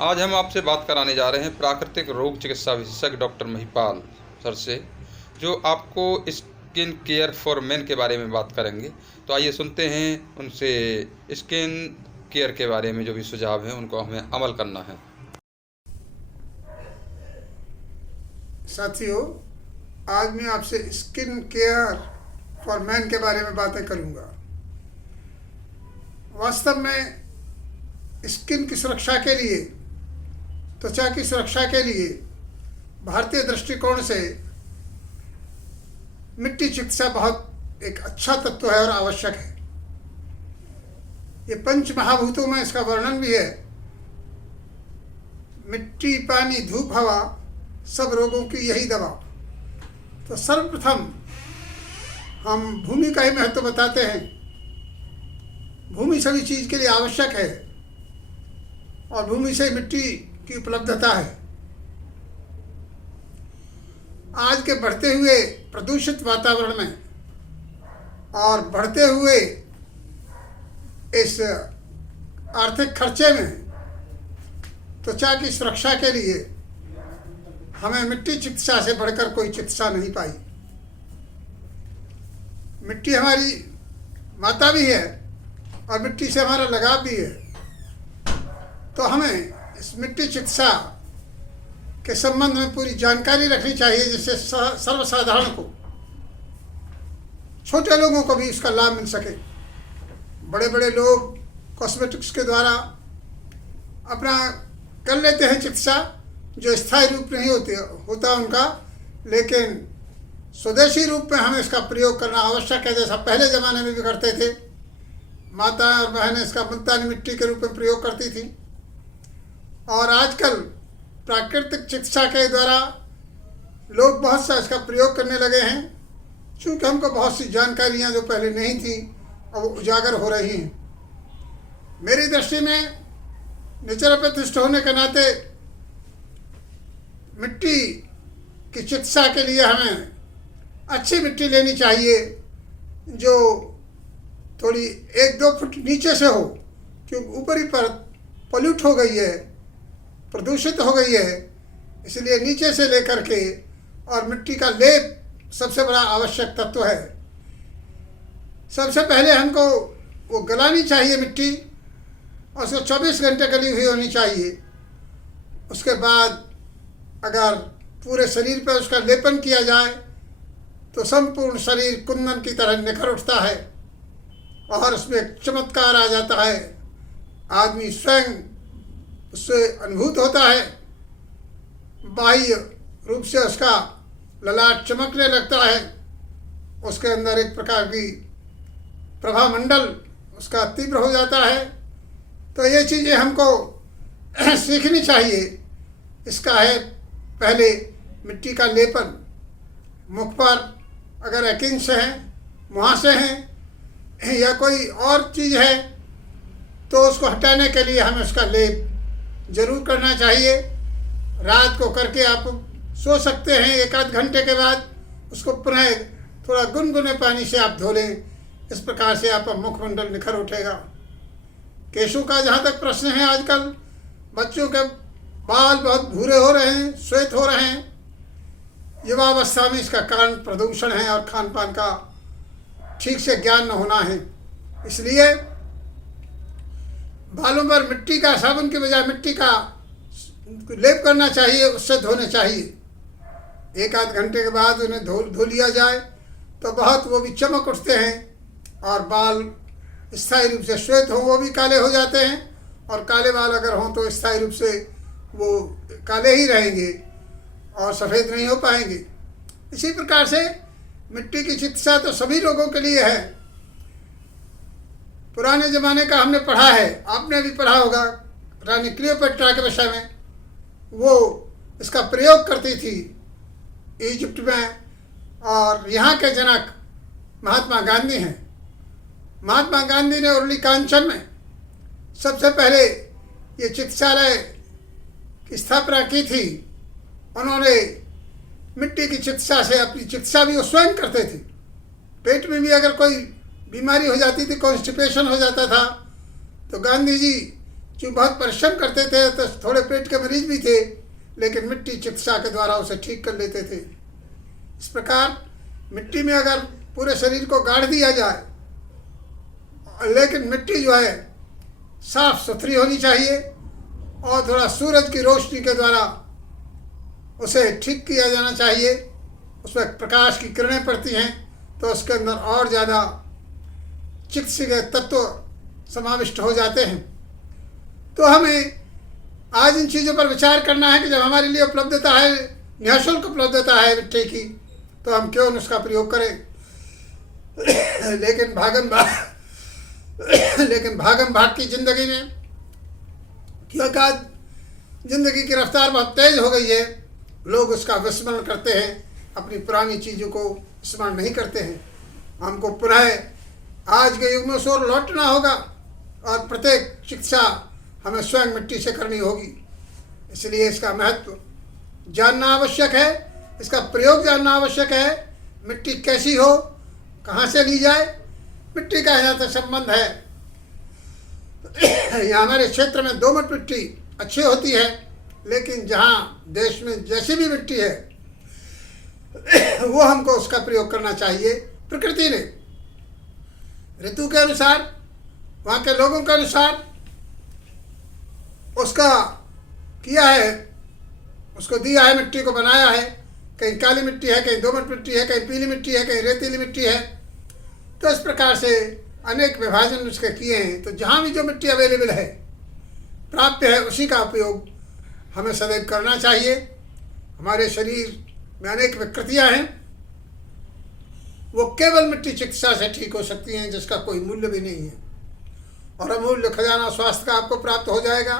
आज हम आपसे बात कराने जा रहे हैं प्राकृतिक रोग चिकित्सा विशेषज्ञ डॉक्टर महिपाल सर से, जो आपको स्किन केयर फॉर मेन के बारे में बात करेंगे। तो आइए सुनते हैं उनसे स्किन केयर के बारे में जो भी सुझाव हैं उनको हमें अमल करना है। साथियों, आज मैं आपसे स्किन केयर फॉर मैन के बारे में बातें करूंगा। वास्तव में स्किन की सुरक्षा के लिए, त्वचा की सुरक्षा के लिए भारतीय दृष्टिकोण से मिट्टी चिकित्सा बहुत एक अच्छा तत्व है और आवश्यक है। ये पंच महाभूतों में इसका वर्णन भी है। मिट्टी, पानी, धूप, हवा, सब रोगों की यही दवा। तो सर्वप्रथम हम भूमि का ही महत्व बताते हैं। भूमि सभी चीज़ के लिए आवश्यक है और भूमि से मिट्टी की उपलब्धता है। आज के बढ़ते हुए प्रदूषित वातावरण में और बढ़ते हुए इस आर्थिक खर्चे में त्वचा की सुरक्षा के लिए हमें मिट्टी चिकित्सा से बढ़कर कोई चिकित्सा नहीं पाई। मिट्टी हमारी माता भी है और मिट्टी से हमारा लगाव भी है। तो हमें इस मिट्टी चिकित्सा के संबंध में पूरी जानकारी रखनी चाहिए, जिससे सर्वसाधारण को, छोटे लोगों को भी इसका लाभ मिल सके। बड़े बड़े लोग कॉस्मेटिक्स के द्वारा अपना कर लेते हैं चिकित्सा, जो स्थायी रूप नहीं होता उनका, लेकिन स्वदेशी रूप में हमें इसका प्रयोग करना आवश्यक है। जैसा पहले ज़माने में भी करते थे, माता और बहनें इसका मुल्तानी मिट्टी के रूप में प्रयोग करती थी। और आजकल प्राकृतिक चिकित्सा के द्वारा लोग बहुत सा इसका प्रयोग करने लगे हैं, क्योंकि हमको बहुत सी जानकारियां जो पहले नहीं थी अब उजागर हो रही हैं। मेरी दृष्टि में नेचुरोपैथिस्ट होने के नाते मिट्टी की चिकित्सा के लिए हमें अच्छी मिट्टी लेनी चाहिए, जो थोड़ी 1-2 फुट नीचे से हो, क्योंकि ऊपरी परत पॉल्यूट हो गई है, प्रदूषित हो गई है। इसलिए नीचे से लेकर के, और मिट्टी का लेप सबसे बड़ा आवश्यक तत्व है। सबसे पहले हमको वो गलानी चाहिए मिट्टी, और उसको 24 घंटे गली हुई होनी चाहिए। उसके बाद अगर पूरे शरीर पर उसका लेपन किया जाए तो संपूर्ण शरीर कुंदन की तरह निखर उठता है और उसमें एक चमत्कार आ जाता है। आदमी स्वयं उससे अनुभूत होता है, बाह्य रूप से उसका ललाट चमकने लगता है, उसके अंदर एक प्रकार की प्रभामंडल उसका तीव्र हो जाता है। तो ये चीज़ें हमको सीखनी चाहिए। इसका है पहले मिट्टी का लेपन। मुख पर अगर एकिंग्स हैं, मुहासे हैं या कोई और चीज़ है तो उसको हटाने के लिए हमें उसका लेप जरूर करना चाहिए। रात को करके आप सो सकते हैं। 1-8 घंटे के बाद उसको पुनः थोड़ा गुनगुने पानी से आप धो लें। इस प्रकार से आपका मुखमंडल निखर उठेगा। केशों का जहाँ तक प्रश्न है, आजकल बच्चों के बाल बहुत भूरे हो रहे हैं, श्वेत हो रहे हैं। युवावस्था में इसका कारण प्रदूषण है और खान पान का ठीक से ज्ञान न होना है। इसलिए बालों पर मिट्टी का, साबुन के बजाय मिट्टी का लेप करना चाहिए, उससे धोने चाहिए। 1-8 घंटे के बाद उन्हें धो लिया जाए तो बहुत वो भी चमक उठते हैं और बाल स्थायी रूप से श्वेत हों, वो भी काले हो जाते हैं। और काले बाल अगर हों तो स्थायी रूप से वो काले ही रहेंगे और सफ़ेद नहीं हो पाएंगे। इसी प्रकार से मिट्टी की चिकित्सा तो सभी रोगों के लिए है। पुराने ज़माने का हमने पढ़ा है, आपने भी पढ़ा होगा, रानी क्लियोपेट्रा के विषय में। वो इसका प्रयोग करती थी इजिप्ट में, और यहाँ के जनक महात्मा गांधी हैं। महात्मा गांधी ने उरली कांचन में सबसे पहले ये चिकित्सालय की स्थापना की थी। उन्होंने मिट्टी की चिकित्सा से अपनी चिकित्सा भी वो स्वयं करते थे। पेट में भी अगर कोई बीमारी हो जाती थी, कॉन्स्टिपेशन हो जाता था, तो गांधी जी जो बहुत परिश्रम करते थे, तो थोड़े पेट के मरीज भी थे, लेकिन मिट्टी चिकित्सा के द्वारा उसे ठीक कर लेते थे। इस प्रकार मिट्टी में अगर पूरे शरीर को गाड़ दिया जाए, लेकिन मिट्टी जो है साफ सुथरी होनी चाहिए और थोड़ा सूरज की रोशनी के द्वारा उसे ठीक किया जाना चाहिए। उसमें प्रकाश की किरणें पड़ती हैं तो उसके अंदर और ज़्यादा चिकित्सीय तत्व समाविष्ट हो जाते हैं। तो हमें आज इन चीज़ों पर विचार करना है कि जब हमारे लिए उपलब्धता है, निःशुल्क उपलब्धता है मिट्टी की, तो हम क्यों उसका प्रयोग करें। लेकिन भागम भाग की जिंदगी में, क्योंकि आज जिंदगी की रफ्तार बहुत तेज हो गई है, लोग उसका विस्मरण करते हैं, अपनी पुरानी चीज़ों को स्मरण नहीं करते हैं। हमको पुनः आज के युग में उस ओर लौटना होगा और प्रत्येक शिक्षा हमें स्वयं मिट्टी से करनी होगी। इसलिए इसका महत्व जानना आवश्यक है, इसका प्रयोग जानना आवश्यक है। मिट्टी कैसी हो, कहाँ से ली जाए, मिट्टी का यहाँ से संबंध है। यहाँ हमारे क्षेत्र में दोमट मिट्टी अच्छी होती है, लेकिन जहाँ देश में जैसी भी मिट्टी है वो हमको उसका प्रयोग करना चाहिए। प्रकृति ने ऋतु के अनुसार, वहाँ के लोगों के अनुसार उसका किया है, उसको दिया है, मिट्टी को बनाया है। कहीं काली मिट्टी है, कहीं दोमट मिट्टी है, कहीं पीली मिट्टी है, कहीं रेतीली मिट्टी है। तो इस प्रकार से अनेक विभाजन उसके किए हैं। तो जहाँ भी जो मिट्टी अवेलेबल है, प्राप्त है, उसी का उपयोग हमें सदैव करना चाहिए। हमारे शरीर में अनेक विकृतियाँ हैं, वो केवल मिट्टी चिकित्सा से ठीक हो सकती हैं, जिसका कोई मूल्य भी नहीं है। और अमूल्य खजाना स्वास्थ्य का आपको प्राप्त हो जाएगा।